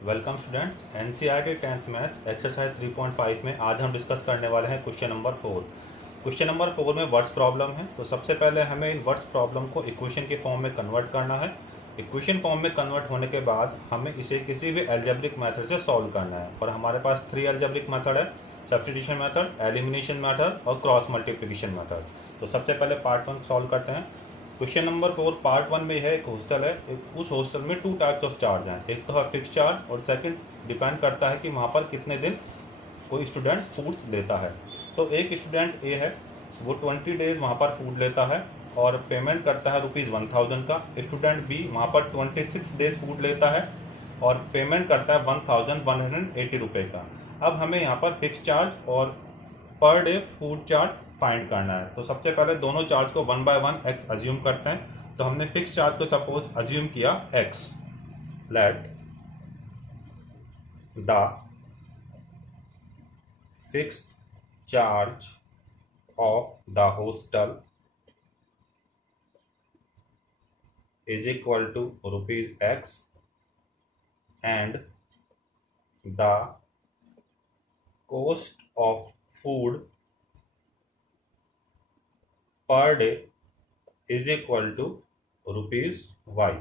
Welcome students. NCERT 10th maths exercise 3.5 में आज हम डिस्कस करने वाले हैं क्वेश्चन नंबर 4। क्वेश्चन नंबर 4 में वर्ड्स प्रॉब्लम है। तो सबसे पहले हमें इन वर्ड्स प्रॉब्लम को इक्वेशन के फॉर्म में कन्वर्ट करना है। इक्वेशन फॉर्म में कन्वर्ट होने के बाद हमें इसे किसी भी एल्जेब्रिक मेथड से सॉल्व करना है और हमारे पास 3 एल्जेब्रिक मेथड है: सब्स्टिट्यूशन मेथड, एलिमिनेशन मेथड और क्रॉस मल्टीप्लिकेशन मेथड। तो सबसे पहले पार्ट 1 सॉल्व करते हैं। क्वेश्चन नंबर 4 पार्ट 1 में है, एक हॉस्टल है। उस हॉस्टल में 2 टाइप्स ऑफ चार्ज हैं। एक तो है फिक्स चार्ज और सेकंड डिपेंड करता है कि वहाँ पर कितने दिन कोई स्टूडेंट फूड्स लेता है। तो एक स्टूडेंट ए है, वो 20 डेज वहाँ पर फूड लेता है और पेमेंट करता है ₹1000 का। स्टूडेंट बी वहाँ पर 26 डेज फूड लेता है और पेमेंट करता है ₹1180 का। अब हमें यहाँ पर फिक्स चार्ज और per day food charge find करना है। तो सबसे पहले दोनों चार्ज को 1 बाय 1 एक्स अज्यूम करते हैं। तो हमने फिक्स चार्ज को सपोज अज्यूम किया x. Let the fixed charge of the hostel is equal to rupees x and the cost of food per day is equal to rupees y.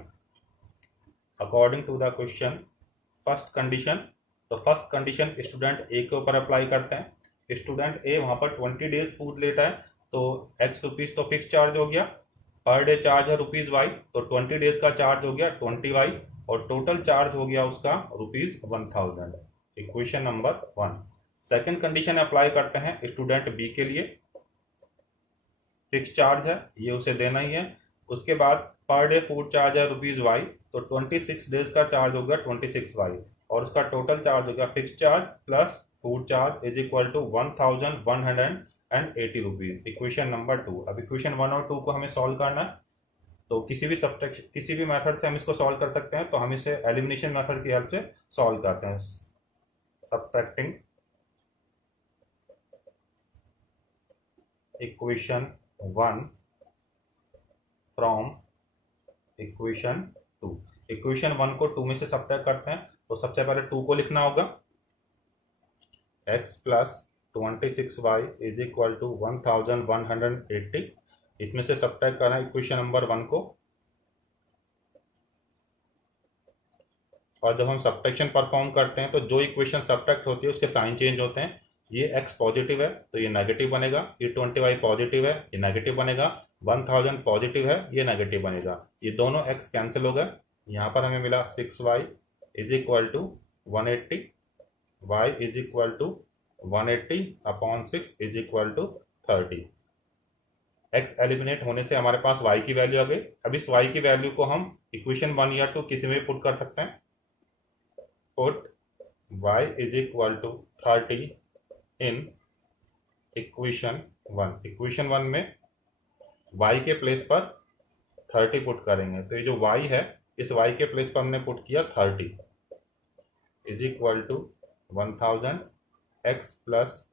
According to the question, first condition, तो first condition student ए के ऊपर apply करते हैं। Student ए वहां पर 20 days food लेता है, तो एक्स रुपीज तो फिक्स चार्ज हो गया, पर डे चार्ज है रुपीज वाई, तो 20 डेज का चार्ज हो गया 20 वाई और टोटल चार्ज हो गया उसका ₹1000। Equation number 1। Second condition apply करते हैं स्टूडेंट बी के लिए। फिक्स चार्ज है, ये उसे देना ही है। उसके बाद पर डे फूड चार्ज है रुपीज वाई, तो 26 डेज का चार्ज होगा 26 वाई और उसका टोटल चार्ज होगा fix charge plus food charge is equal to ₹1180। Equation number 2। अब इक्वेशन 1 और 2 को हमें सॉल्व करना है। तो किसी भी मेथड से हम इसको सॉल्व कर सकते हैं। तो हम इसे एलिमिनेशन मेथड की हेल्प से सॉल्व करते हैं। Subtracting equation 1 from equation 2। Equation 1 को 2 में से सब्ट्रैक्ट करते हैं। तो सबसे पहले 2 को लिखना होगा, x plus 26y is equal to 1180। इसमें से सब्ट्रैक्ट करना है इक्वेशन नंबर 1 को। और जब हम सब्ट्रैक्शन परफॉर्म करते हैं तो जो इक्वेशन सब्ट्रैक्ट होती है उसके साइन चेंज होते हैं। ये x पॉजिटिव है तो ये नेगेटिव बनेगा, ये 20y पॉजिटिव है ये नेगेटिव बनेगा, 1000 पॉजिटिव है ये नेगेटिव बनेगा। ये दोनों x कैंसिल हो गए। यहाँ पर हमें मिला 6y is equal to 180, y is equal to 180 upon 6 is equal to 30। x eliminate होने से हमारे पास y की वैल्यू आ गई। अब इस y की वैल्यू को हम इक्वेशन 1 या 2 किसी में पुट कर सकते हैं। Put y is equal to 30 in equation 1। Equation 1 में y के प्लेस पर 30 पुट करेंगे। तो ये जो y है, इस y के प्लेस पर हमने पुट किया 30 is equal to 1000, x plus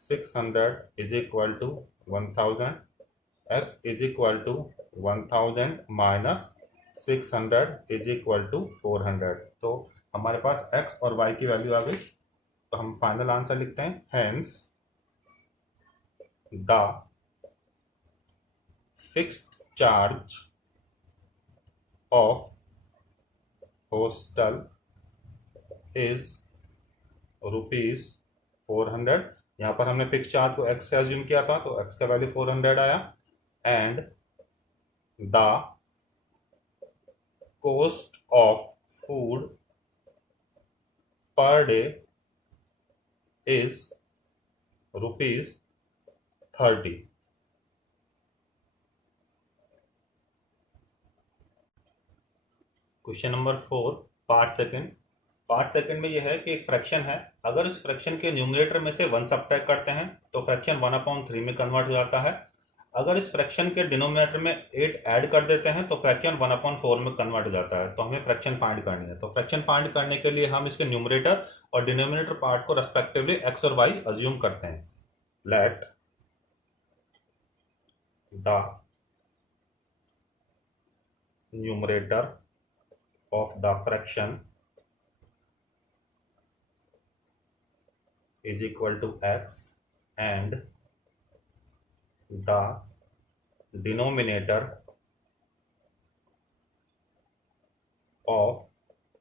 600 is equal to 1000, x is equal to 1000 minus 600 is equal to 400। तो हमारे पास x और y की वैल्यू आ गई। तो हम फाइनल आंसर लिखते हैं, hence the fixed charge of hostel is ₹400। यहाँ पर हमने फिक्स चार्ज को x से अज्यूम किया था तो x का वैल्यू 400 आया। And the cost of food per day is ₹30। Question number 4 part second. Part second में यह है कि एक फ्रैक्शन है। अगर इस फ्रैक्शन के न्यूमरेटर में से 1 सब्ट्रैक्ट करते हैं तो फ्रैक्शन 1/3 में कन्वर्ट हो जाता है। अगर इस फ्रैक्शन के डिनोमिनेटर में 8 ऐड कर देते हैं तो फ्रैक्शन 1/4 में कन्वर्ट हो जाता है। तो हमें फ्रैक्शन फाइंड करनी है। तो फ्रैक्शन फाइंड करने के लिए हम इसके न्यूमरेटर और डिनोमिनेटर पार्ट को रेस्पेक्टिवली x और y अज्यूम करते हैं। Let the numerator of the fraction is equal to x and the denominator of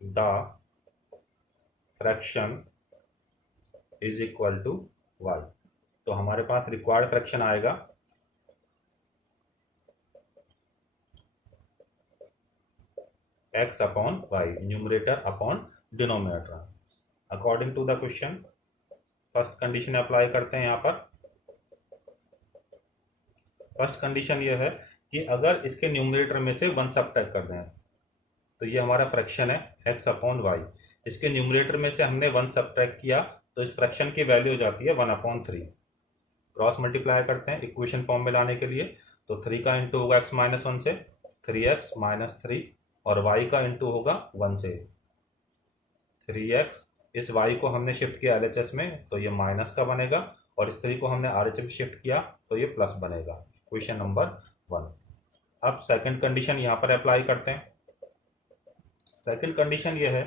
the fraction is equal to y. तो हमारे पास रिक्वायर्ड फ्रैक्शन आएगा x upon y, numerator upon denominator, according to the question. First condition apply करते हैं यहाँ पर। First condition ये है कि अगर इसके न्यूमरेटर में से 1 सबट्रैक्ट कर दें, तो ये हमारा फ्रैक्शन है x अपॉन वाई। इसके न्यूमरेटर में से हमने 1 सबट्रैक्ट किया तो इस फ्रैक्शन की वैल्यू हो जाती है 1/3। क्रॉस मल्टीप्लाई करते हैं इक्वेशन फॉर्म में लाने के लिए, तो 3 का इंटू होगा x माइनस 1 से 3x माइनस 3, और y का इंटू होगा 1 से 3x। इस y को हमने शिफ्ट किया LHS में तो ये माइनस का बनेगा, और इस 3 को हमने RHS में शिफ्ट किया तो ये प्लस बनेगा। Equation number 1। अब सेकंड कंडीशन यहाँ पर अप्लाई करते हैं। सेकंड कंडीशन ये है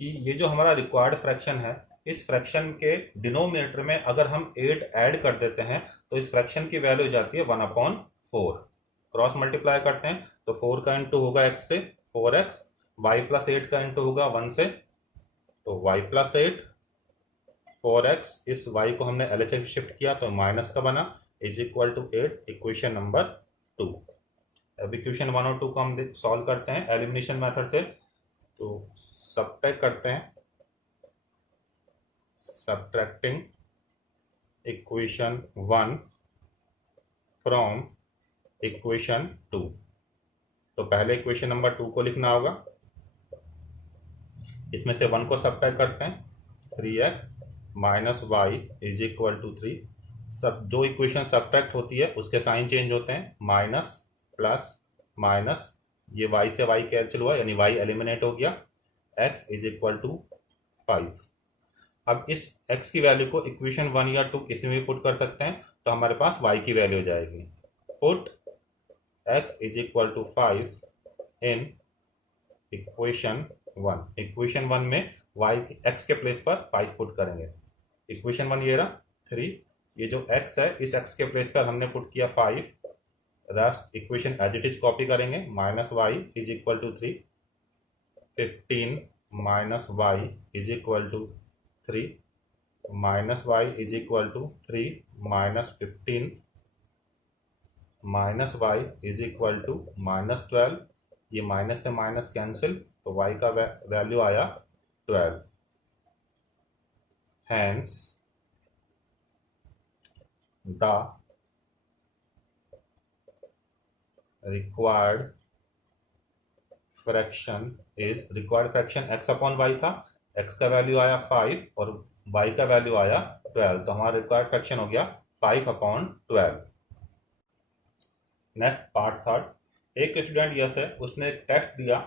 कि ये जो हमारा रिक्वायर्ड फ्रैक्शन है, इस फ्रैक्शन के डिनोमिनेटर में अगर हम 8 ऐड कर देते हैं तो इस फ्रैक्शन की वैल्यू हो जाती है 1/4। क्रॉस मल्टीप्लाई करते हैं तो 4 का इंटू होगा x से 4x, y प्लस 8 का इंटू होगा 1 से, तो y प्लस 8 4x, इस y को हमने LHS में शिफ्ट किया तो माइनस का बना, is equal to 8। Equation number 2। अब इक्वेशन 1 और 2 को हम सॉल्व करते हैं एलिमिनेशन मेथड से। तो सबट्रैक्ट करते हैं, subtracting equation 1 from equation 2। तो पहले इक्वेशन नंबर 2 को लिखना होगा, इसमें से 1 को सबट्रैक्ट करते हैं, 3x minus Y is equal to 3। सब जो इक्वेशन सबट्रैक्ट होती है उसके साइन चेंज होते हैं, माइनस प्लस माइनस, ये y से y कैंसिल हुआ यानी y एलिमिनेट हो गया, x इज इक्वल टू 5। अब इस x की वैल्यू को इक्वेशन 1 या 2 किसी में भी पुट कर सकते हैं तो हमारे पास y की वैल्यू हो जाएगी। Put x is equal to 5 in equation 1। Equation 1 में y x के प्लेस पर 5 पुट करेंगे। इक्वेशन 1 ये रहा 3, ये जो x है इस x के प्लेस पर हमने पुट किया 5। Rest equation as it is copy करेंगे, minus Y is equal to 3, 15 minus Y is equal to 3, minus Y is equal to 3 minus 15, minus Y is equal to minus 12। ये minus से minus cancel तो y का value आया 12। Hence the required fraction is, required fraction x upon y था, x का value आया 5 और y का वैल्यू आया 12, तो हमारा रिक्वायर्ड फ्रैक्शन हो गया 5/12। Next part third. एक स्टूडेंट यस है, उसने एक टेस्ट दिया,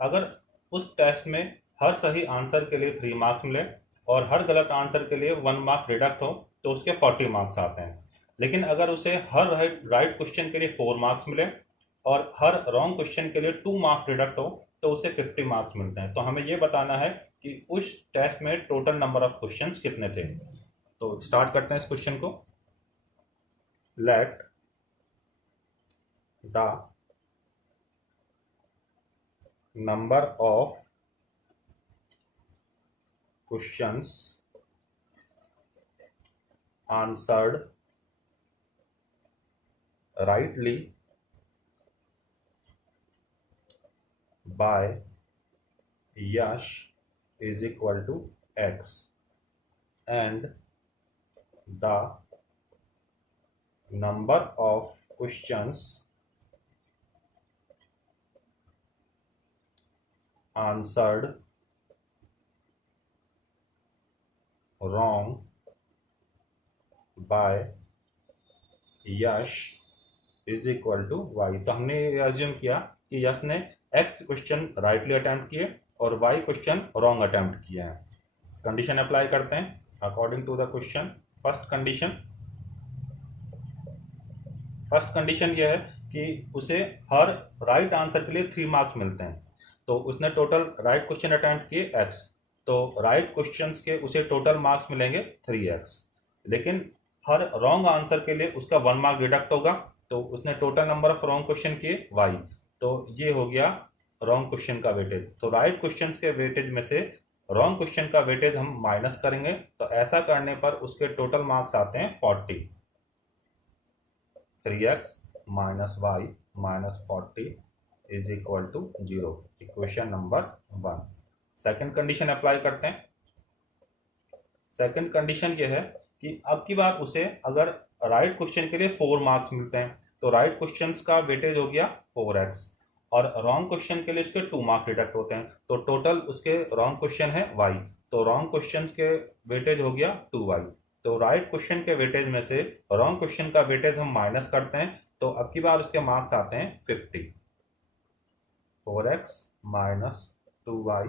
अगर उस टेस्ट में हर सही आंसर के लिए 3 मार्क्स मिले और हर गलत आंसर के लिए 1 मार्क डिडक्ट हो तो उसके 40 मार्क्स आते हैं। लेकिन अगर उसे हर राइट क्वेश्चन के लिए 4 मार्क्स मिले और हर रॉन्ग क्वेश्चन के लिए 2 मार्क्स डिडक्ट हो तो उसे 50 मार्क्स मिलते हैं। तो हमें यह बताना है कि उस टेस्ट में टोटल नंबर ऑफ क्वेश्चंस कितने थे। तो स्टार्ट करते हैं इस क्वेश्चन को। Let the number of questions answered rightly by Yash is equal to x and the number of questions answered wrong by Yash is equal to y। तो हमने assume किया कि यश ने x क्वेश्चन राइटली अटेम्प्ट किए और y question wrong attempt किए हैं। Condition apply करते हैं according to the question. First condition यह है कि उसे हर राइट आंसर के लिए 3 मार्क्स मिलते हैं, तो उसने टोटल राइट क्वेश्चन अटेम्प्ट किए x, तो राइट क्वेश्चंस के उसे टोटल मार्क्स मिलेंगे 3x, लेकिन हर रॉन्ग आंसर के लिए उसका 1 मार्क डिडक्ट होगा। तो उसने total number of wrong question किए y, तो ये हो गया रॉन्ग क्वेश्चन का वेटेज। तो राइट क्वेश्चन के वेटेज में से रॉन्ग क्वेश्चन का वेटेज हम माइनस करेंगे, तो ऐसा करने पर उसके टोटल मार्क्स आते हैं 40। 3x minus y minus 40 is equal to 0, equation number 1। Second condition apply करते हैं। सेकंड कंडीशन ये है कि अब की बार उसे अगर राइट क्वेश्चन के लिए 4 मार्क्स मिलते हैं, तो राइट क्वेश्चंस का वेटेज हो गया 4x, और रॉन्ग क्वेश्चन के लिए उसके 2 मार्क्स डिडक्ट होते हैं, तो टोटल उसके रॉन्ग क्वेश्चन है y, तो रॉन्ग क्वेश्चन के वेटेज हो गया 2y। तो राइट क्वेश्चन के वेटेज में से रॉन्ग क्वेश्चन का वेटेज हम माइनस करते हैं, तो अब की बार उसके मार्क्स आते हैं 50। 4x minus 2y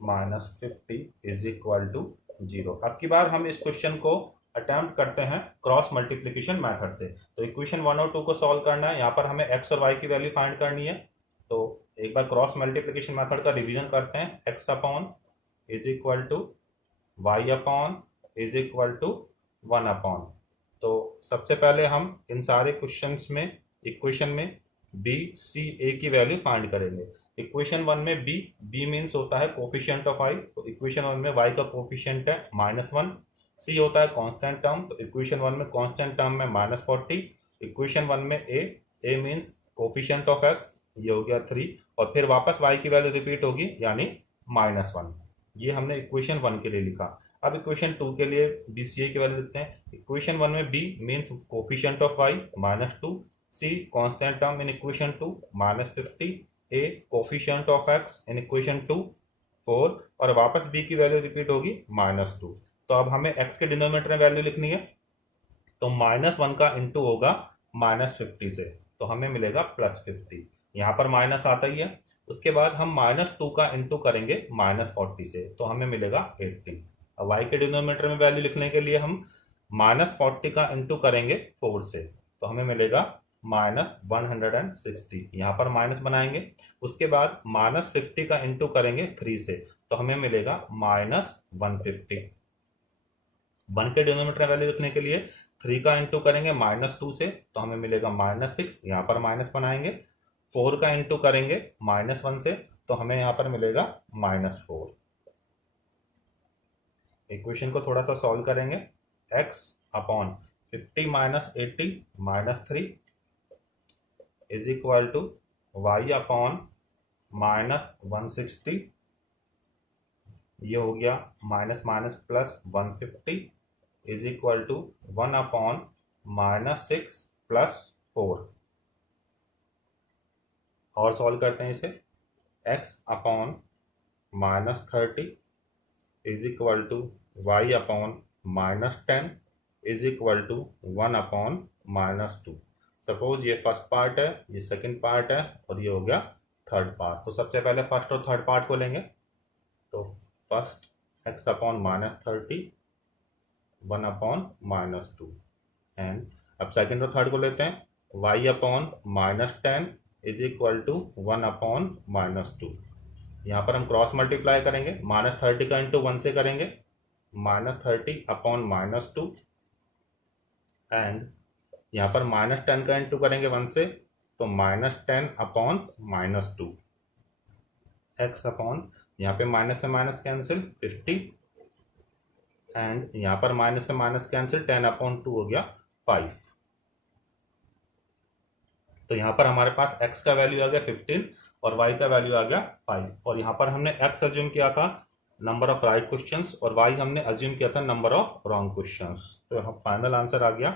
minus 50 is equal to 0। अब की बार हम इस क्वेश्चन को अटेम्प्ट करते हैं क्रॉस मल्टीप्लिकेशन मेथड से। तो इक्वेशन 1 और 2 को सॉल्व करना है। यहाँ पर हमें x और y की वैल्यू फाइंड करनी है। तो एक बार क्रॉस मल्टीप्लिकेशन मेथड का रिवीजन करते हैं। x upon is equal to y upon is equal to 1 upon. तो सबसे पहले हम इन सारे क्वेश्चंस में इक्वेशन में b c a की वैल्यू फाइंड करेंगे। इक्वेशन 1 में b मीन्स होता है कोफिशिएंट ऑफ y, तो इक्वेशन 1 में y का कोफिशिएंट है -1। c होता है कांस्टेंट टर्म, तो इक्वेशन 1 में कांस्टेंट टर्म में -40। इक्वेशन 1 में a means coefficient of x, ये हो गया 3, और फिर वापस y की वैल्यू रिपीट होगी यानी -1। ये हमने इक्वेशन 1 के लिए लिखा। अब इक्वेशन 2 के लिए bca की वैल्यू लिखते हैं। इक्वेशन 1 में b means coefficient of y -2, c constant term in equation 2 -50, a coefficient of x in equation 2 4, और वापस b की वैल्यू रिपीट होगी -2। तो अब हमें x के डिनोमिनेटर में वैल्यू लिखनी है, तो -1 का इंटू होगा -50 से, तो हमें मिलेगा +50। यहाँ पर माइनस आता ही है। उसके बाद हम -2 का इंटू करेंगे -40 से, तो हमें मिलेगा 80। अब y के डिनोमिनेटर में वैल्यू लिखने के लिए हम -40 का इंटू करेंगे 4 से, तो हमें मिलेगा -160। यहाँ पर माइनस बनाएंगे। उसके बाद -50 का इंटू करेंगे 3 से, तो हमें मिलेगा -150। 1 के डिनोमिनेटर में वैल्यू लिखने के लिए 3 का इंटू करेंगे -2 से, तो हमें मिलेगा -6। यहाँ पर माइनस बनाएंगे। 4 का इंटू करेंगे -1 से, तो हमें यहाँ पर मिलेगा -4। इक्वेशन को थोड़ा सा सॉल्व करेंगे। x upon 50 minus 80 -3 is equal to y upon -160, ये हो गया minus minus plus 150 is equal to 1 upon -6 plus 4। और सॉल्व करते हैं इसे। x upon -30 is equal to y upon -10 is equal to 1 upon -2। Suppose ये फर्स्ट पार्ट है, ये सेकंड पार्ट है, और ये हो गया थर्ड पार्ट। तो सबसे पहले फर्स्ट और थर्ड पार्ट को लेंगे। तो first x upon -30 1 upon -2, and अब सेकंड और थर्ड को लेते हैं। y upon -10 is equal to 1 upon -2। यहाँ पर हम क्रॉस मल्टीप्लाई करेंगे। -30 का इंटू 1 से करेंगे, -30 अपॉन -2, एंड यहाँ पर -10 का इंटू करेंगे 1 से, तो -10 अपॉन -2। x अपॉन, यहाँ पे माइनस से माइनस कैंसिल 50, एंड यहाँ पर माइनस से माइनस कैंसिल 10 अपॉन 2 हो गया 5। तो यहाँ पर हमारे पास x का वैल्यू आ गया 15 और y का वैल्यू आ गया 5, और यहाँ पर हमने x अज्यूम किया था नंबर ऑफ राइट क्वेश्चंस और y हमने अज्यूम किया था नंबर ऑफ रॉन्ग क्वेश्चंस। तो हम फाइनल आंसर आ गया,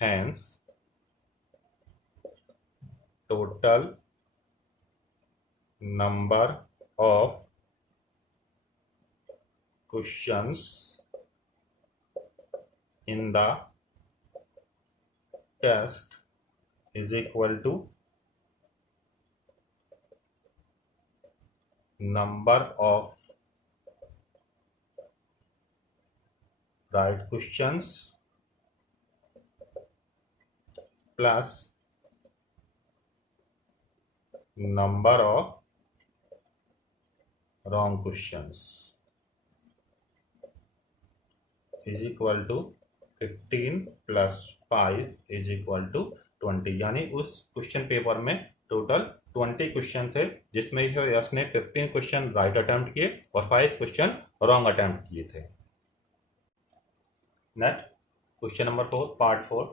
hence total number of questions in the test is equal to number of right questions plus number of wrong questions। Is equal to 15 plus 5 is equal to 20। यानी उस question paper में total 20 question थे, जिसमें यश ने 15 question right attempt किए और 5 question wrong attempt किए थे। Next question number 4, part 4।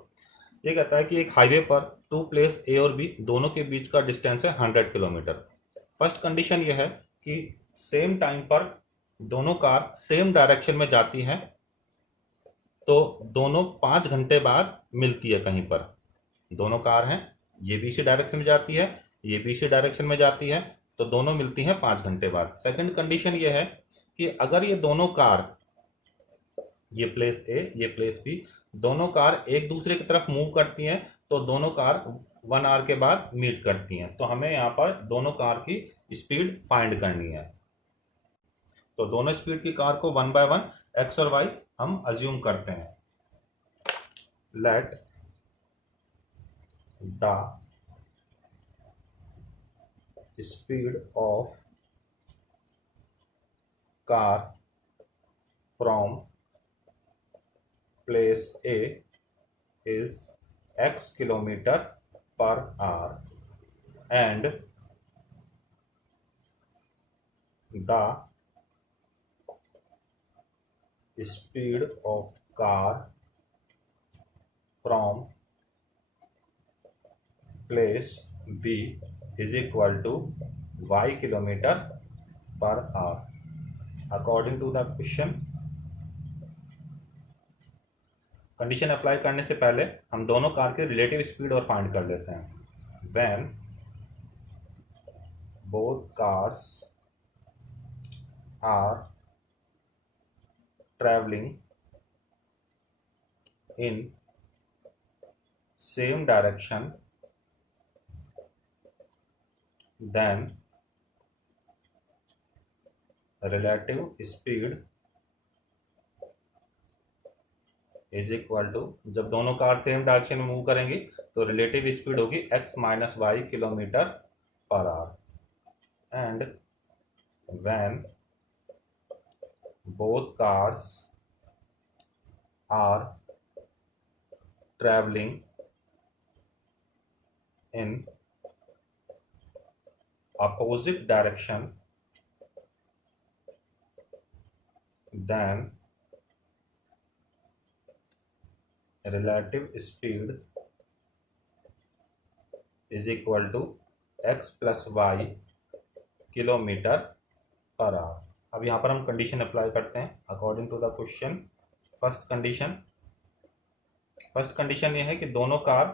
ये कहता है कि एक हाईवे पर टू प्लेस ए और बी दोनों के बीच का डिस्टेंस है 100 किलोमीटर। फर्स्ट कंडीशन ये है कि सेम टाइम पर दोनों कार सेम डायरेक्शन में जाती हैं, तो दोनों 5 घंटे बाद मिलती है कहीं पर। दोनों कार हैं, ये भी इसी डायरेक्शन में जाती है, ये भी इसी डायरेक्शन में जाती है, तो दोनों मिलती हैं 5 घंटे बाद। सेकंड कंडीशन ये है कि अगर ये दोनों कार, ये प्लेस ए ये प्लेस बी, दोनों कार एक दूसरे की तरफ मूव करती हैं, तो दोनों कार 1 आवर के बाद मीट करती हैं। तो हमें यहाँ पर दोनों कार की स्पीड फाइंड करनी है। तो दोनों स्पीड की कार को 1 बाय 1 एक्स और वाई हम अज्यूम करते हैं। Let the speed of car from place A is x kilometer per hour and the speed of car from place B is equal to y kilometer per hour according to the question। Condition apply करने से पहले हम दोनों car के relative speed और find कर लेते हैं। When both cars are travelling in same direction then relative speed is equal to, जब दोनों कार सेम डायरेक्शन में मूव करेंगी तो रिलेटिव स्पीड होगी x minus y kilometre per hour. And when both cars are travelling in opposite direction then relative speed is equal to x plus y kilometre per hour. अब यहाँ पर हम condition apply करते हैं according to the question. First condition ये है कि दोनों कार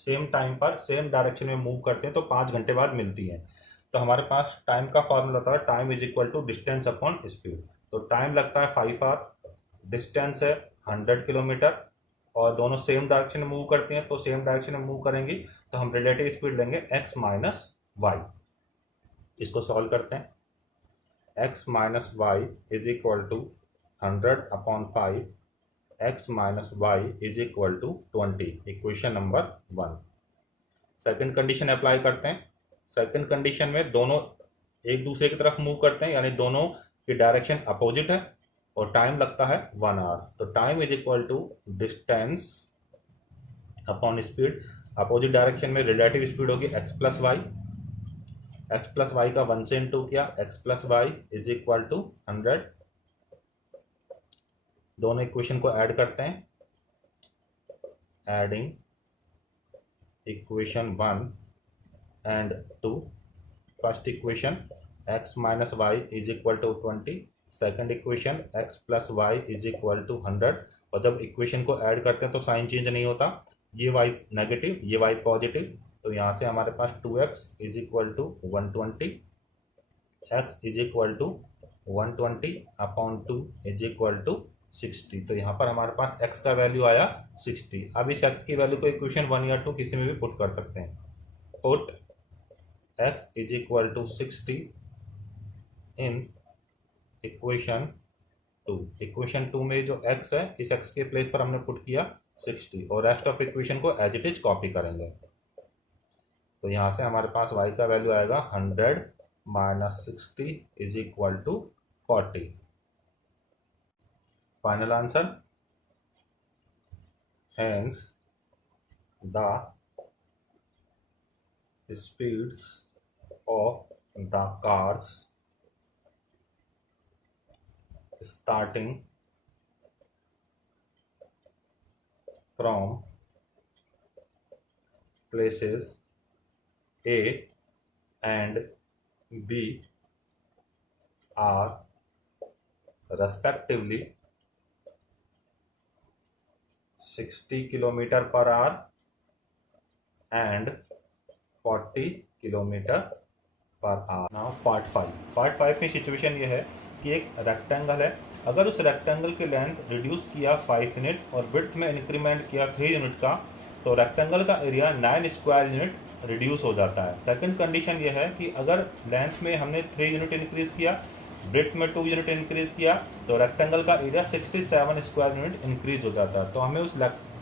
सेम टाइम पर सेम डायरेक्शन में मूव करते हैं, तो 5 घंटे बाद मिलती हैं। तो हमारे पास टाइम का फॉर्मूला होता है time is equal to distance upon speed. तो टाइम लगता है 5 आवर, डिस्टेंस है 100 किलोमीटर, और दोनों सेम डायरेक्शन में मूव करती हैं, तो सेम डायरेक्शन में मूव करेंगी, तो हम रिलेटिव स्पीड लेंगे x माइनस वाई। इसको सॉल्व करते हैं। x minus Y is equal to 100 upon 5, x minus Y is equal to 20, equation number 1। Second condition apply करते हैं। सेकंड कंडीशन में दोनों एक दूसरे की तरफ मूव करते हैं, यानी दोनों की डायरेक्शन अपोजिट है, और टाइम लगता है 1 आवर। तो time is equal to distance upon speed. Opposite direction में रिलेटिव स्पीड होगी x plus Y. X plus Y का 1 से इंटू किया, x plus Y is equal to 100। दोनों इक्वेशन को ऐड करते हैं। Adding equation 1 and 2। First equation x minus Y is equal to 20, second equation x plus Y is equal to 100। और जब equation को ऐड करते हैं तो साइन चेंज नहीं होता, ये y नेगेटिव ये y पॉजिटिव, तो यहाँ से हमारे पास 2x is equal to 120, x is equal to 120 upon 2 is equal to 60। तो यहाँ पर हमारे पास x का वैल्यू आया 60। अब इस x की वैल्यू को इक्वेशन 1 या 2 किसी में भी पुट कर सकते हैं। Put x is equal to 60 in equation 2। Equation 2 में जो x है, इस x के प्लेस पर हमने पुट किया 60, और रेस्ट ऑफ इक्वेशन को एज इट इज कॉपी करेंगे। तो यहाँ से हमारे पास y का वैल्यू आएगा 100 minus 60 is equal to 40। Final answer, hence the speeds of the cars starting from places A and B are respectively 60 kilometre per our and 40 kilometre per our. Now part 5 में situation ये है कि एक rectangle है, अगर उस rectangle की length reduce किया 5 यूनिट और विड्थ में इंक्रीमेंट किया 3 यूनिट का, तो रेक्टेंगल का एरिया 9 स्क्वायर यूनिट रिड्यूस हो जाता है। सेकंड कंडीशन ये है कि अगर लेंथ में हमने 3 यूनिट इंक्रीज किया, ब्रेड्थ में 2 यूनिट इंक्रीज किया, तो रेक्टेंगल का एरिया 67 स्क्वायर यूनिट इंक्रीज हो जाता है। तो हमें उस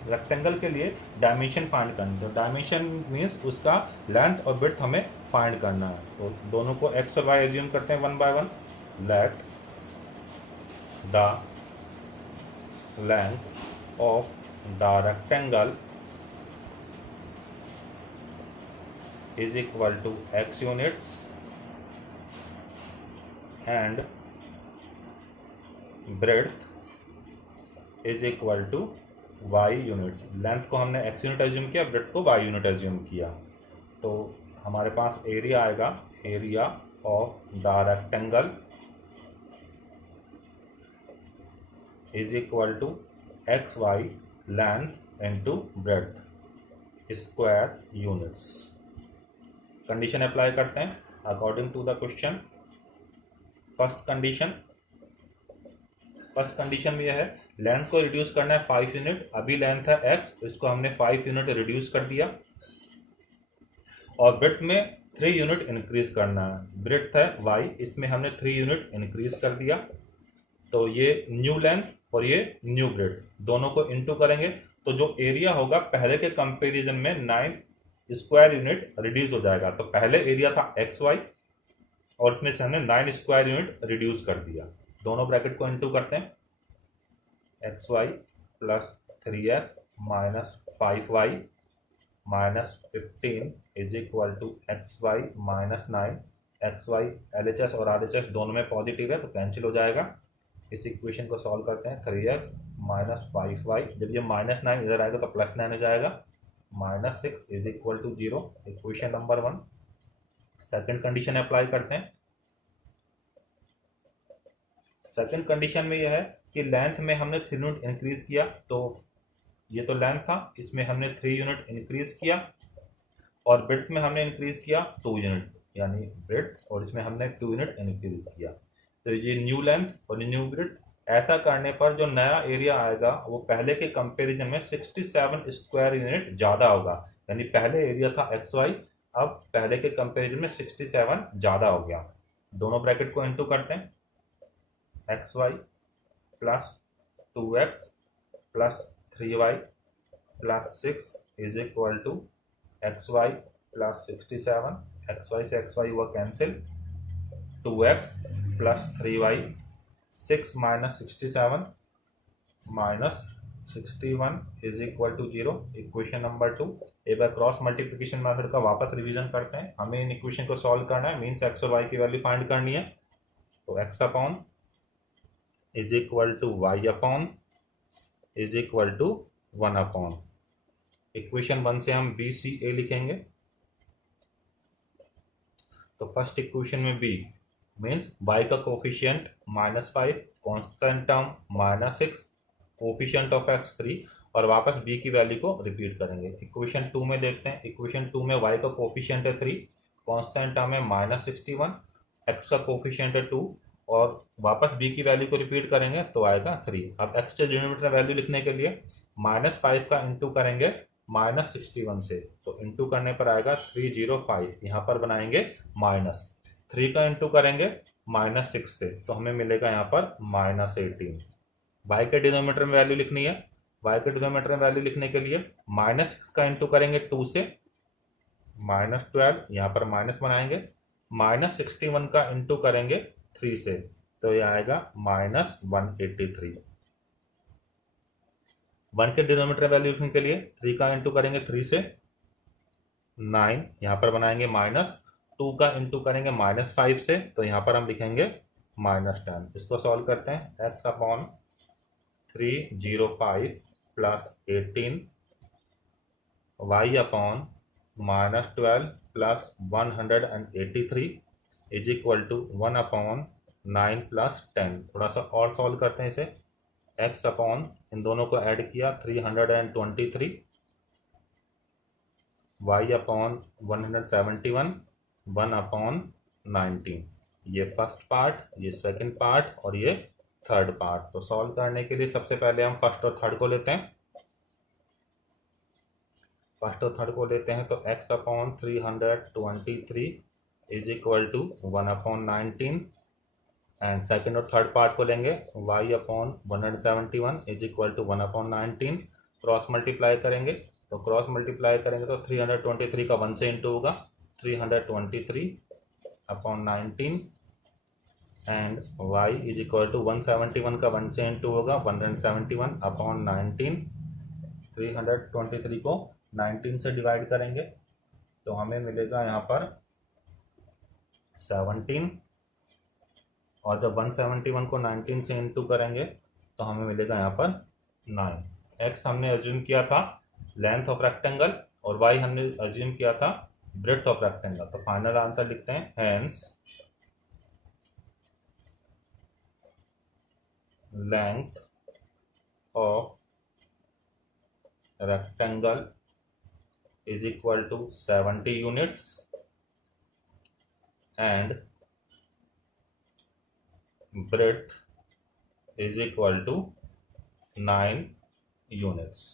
रेक्टेंगल के लिए डायमेंशन फाइंड करना है। तो डायमेंशन मीन्स उसका लेंथ और ब्रेड्थ हमें फाइंड करना है। तो दोनों को एक्स और वाई एज्यूम करते हैं one by one. Let the length of the rectangle is equal to X units and breadth is equal to y units. Length को हमने x यूनिट एज्यूम किया, ब्रेड्थ को y यूनिट एज्यूम किया, तो हमारे पास एरिया आएगा, area of the rectangle is equal to X Y length into breadth square units. Condition apply करते हैं according to the question. First condition में यह है, लेंथ को रिड्यूस करना है 5 यूनिट। अभी लेंथ है x, इसको हमने 5 यूनिट रिड्यूस कर दिया, और ब्रेड्थ में 3 यूनिट इंक्रीज करना है। ब्रेड्थ है y, इसमें हमने 3 यूनिट इंक्रीज कर दिया, तो ये न्यू लेंथ और ये न्यू ब्रेड्थ, दोनों को इनटू करेंगे तो जो एरिया होगा पहले के कंपैरिजन में 9 स्क्वायर यूनिट रिड्यूस हो जाएगा। तो पहले एरिया था xy और उसमें से हमने 9 स्क्वायर यूनिट रिड्यूस कर दिया। दोनों ब्रैकेट को इनटू करते हैं, X Y plus 3x minus 5y minus 15 is equal to X Y minus 9। X Y LHS और RHS दोनों में पॉजिटिव है तो कैंसिल हो जाएगा। इस इक्वेशन को सॉल्व करते हैं, 3x माइनस 5y, जब ये माइनस 9 इधर आएगा तो प्लस 9 हो जाएगा, minus 6 is equal to 0। Equation number 1। Second condition apply करते हैं। सेकंड कंडीशन में यह है कि लेंथ में हमने 3 यूनिट इंक्रीज किया, तो ये तो लेंथ था, इसमें हमने 3 यूनिट इंक्रीज किया, और ब्रेड्थ में हमने इंक्रीज किया 2 यूनिट, यानी ब्रेड्थ, और इसमें हमने 2 यूनिट इंक्रीज किया, तो ये न्यू लेंथ और न्यू ब्रेड्थ। ऐसा करने पर जो नया एरिया आएगा वो पहले के कंपैरिजन में 67 स्क्वायर यूनिट ज़्यादा होगा, यानी पहले एरिया था XY, अब पहले के कंपैरिजन में 67 ज़्यादा हो गया। दोनों ब्रैकेट को इनटू करते हैं, XY plus 2x plus 3y plus 6 is equal to XY plus 67। XY से XY हुआ cancel, 2x plus 3y, 6 minus 67 minus 61 is equal to 0। Equation number 2। एक बार क्रॉस मल्टीप्लिकेशन मेथड का वापस रिवीजन करते हैं। हमें इन इक्वेशन को सॉल्व करना है, मीन्स एक्स और वाई की वैल्यू फाइंड करनी है। तो X upon is equal to Y upon is equal to 1 upon, equation 1 से हम बी सी ए लिखेंगे। तो फर्स्ट इक्वेशन में बी मीन्स y का coefficient -5, constant term -6, coefficient of x 3, और वापस b की वैल्यू को रिपीट करेंगे। इक्वेशन 2 में देखते हैं। इक्वेशन 2 में y का कोफिशिएंट है 3, कांस्टेंट टर्म है -61, x का कोफिशिएंट है 2, और वापस b की वैल्यू को रिपीट करेंगे तो आएगा 3। अब x के डिनोमिनेटर वैल्यू लिखने के लिए -5 का इंटू करेंगे -61 से, तो इंटू करने पर आएगा 305, यहाँ पर बनाएंगे माइनस, 3 का इंटू करेंगे -6 से, तो हमें मिलेगा यहाँ पर -18। y के डिनोमिनेटर में वैल्यू लिखनी है, y के डिनोमिनेटर में वैल्यू लिखने के लिए -6 का इंटू करेंगे 2 से, -12, यहाँ पर माइनस बनाएंगे, -61 का इंटू करेंगे 3 से, तो ये आएगा -183। 1 के डिनोमिनेटर वैल्यू लिखने के लिए 3 का इंटू करेंगे 3 से 9, यहाँ पर बनाएंगे माइनस, 2 का इंटू करेंगे -5 से, तो यहाँ पर हम लिखेंगे -10। इसको सॉल्व करते हैं। x upon 305 plus 18 y upon -12 plus 183 is equal to 1 upon 9 plus 10। थोड़ा सा और सॉल्व करते हैं इसे। x अपॉन, इन दोनों को ऐड किया 323, y अपॉन 171, 1 अपॉन 19। ये फर्स्ट पार्ट, ये सेकंड पार्ट और ये थर्ड पार्ट। तो सॉल्व करने के लिए सबसे पहले हम फर्स्ट और थर्ड को लेते हैं। फर्स्ट और थर्ड को लेते हैं तो x upon 323 is equal to 1 upon 19, and second और थर्ड पार्ट को लेंगे y upon 171 is equal to 1 upon 19। Cross multiply करेंगे, तो क्रॉस मल्टीप्लाई करेंगे तो 323 का 1 से इंटू होगा, 323 upon 19, and y is equal to 171 का 1 से इंटू होगा, 171 अपॉन 19। 323 को 19 से डिवाइड करेंगे तो हमें मिलेगा यहाँ पर 17, और जब 171 को 19 से इंटू करेंगे तो हमें मिलेगा यहाँ पर 9। x हमने अज्यूम किया था लेंथ ऑफ रेक्टेंगल और y हमने अज्यूम किया था ब्रेड्थ ऑफ रेक्टेंगल। तो फाइनल आंसर लिखते हैं, hence length of rectangle is equal to 70 units and breadth is equal to 9 units.